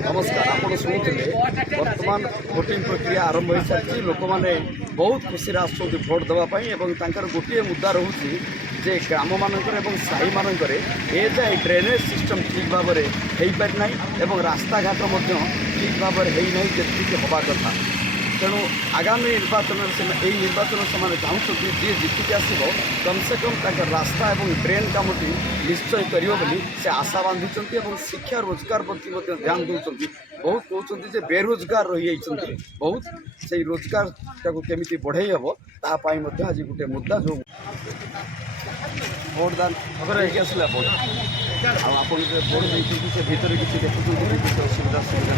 नमस्कार आपण शुणुले बर्तमान भोटिंग प्रक्रिया आरंभ हो सारी लोक मैंने बहुत खुशी आसुँच भोट देवाई और गोटे मुद्दा रोचे जे ग्राम मानक साई मानक ए जाए ड्रेनेज सिस्टम ठीक भाव में हो पारिना और रास्ता घाट ठीक भाव में होना जी हवा कथा तेणु आगामी निर्वाचन से चाहते जी जीतिक आसो कम से कम रास्ता और ड्रेन कामटी निश्चय कर से आशा बांधुंट और शिक्षा रोजगार प्रति ध्यान दूसरी बहुत कहते बेरोजगार रही बहुत से रोजगार केमी बढ़े हम तापाई आज गोटे मुद्दा जो भोटदान आसला भोट आप भोट देखिए भितर किसी देखुं असुविधा सुविधा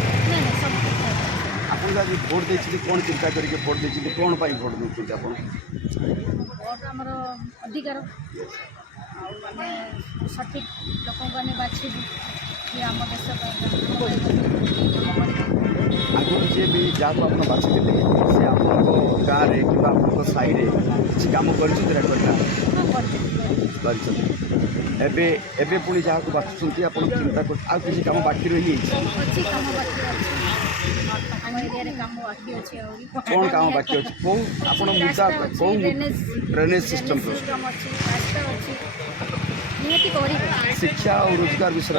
आपको आज भोट देती कौन चिंता करके भोट देती कौन पाई भोट देते आप भोट आमर अधिकार सठिक लोक बाछी आम देश आगु जी भी जहाँ को आप बाछी से आप गाँव में कि आप साई किसी कम कर पुणी जहाँ को बाछुंट आप चिंता कर किसी कम बाकी रही कौन काम बाकी अच्छे कौ आप मुद्दा कौ ड्रेनेज सिस्टम शिक्षा और रोजगार विषय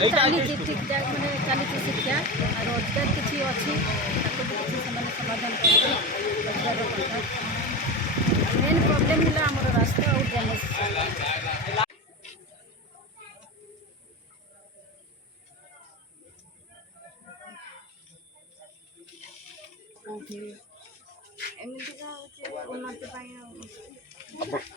शिक्षा चली ठीक ठाक मैंने चली शिक्षा रोजगार किसी अच्छी समाधान मेन प्रॉब्लम है आम रास्ता और ड्रेनेज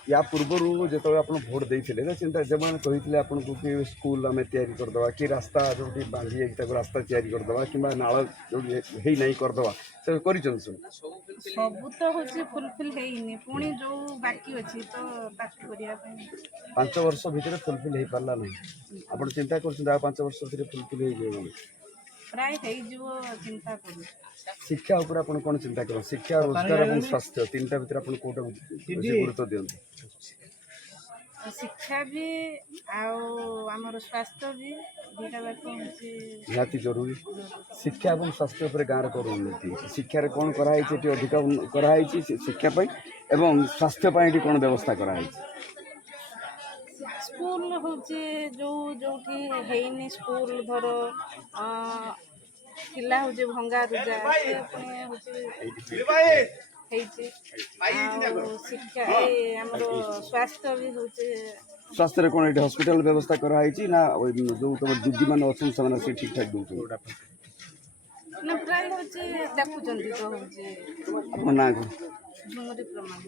या पूर्वर जो आप भोट देते चिंता जो मैंने कही आपको कि स्कूल आम तैयारी करदे कि रास्ता जो बांधी रास्ता तैयारी करदे कि नाल जो ना करदे से कर सब तो हूँ फुलफिल है पुणी जो बाकी अच्छी तो 5 वर्ष भितर फुलफिल हो पारा ना आप चिंता कर 5 वर्ष भितर फुलफिल हो प्राय चिंता कर शिक्षा उपर आप कौन चिंता कर शिक्षा रोजगार और स्वास्थ्य 3टा भितर आप कौटा गुरुत्व दिखाते शिक्षा भी आमर स्वास्थ्य भी दुटा निहाती जरूरी शिक्षा और स्वास्थ्य उपर गाँव कौन उन्नति शिक्षार कौन कराई अधिक कराई शिक्षापी और स्वास्थ्यपी कौन व्यवस्था कराई स्कूल हूँ जो जो स्कूल धर खिला हूँ भंगा रुजा शिक्षा आमर स्वास्थ्य भी हूँ स्वास्थ्य कौन ये हॉस्पिटल व्यवस्था कराई ना जो तुम दीदी मान अच्छे से ठीक ठाक दूसरे ना प्राय हूँ देखुं तो हूँ आप ना झुमरी प्रमाण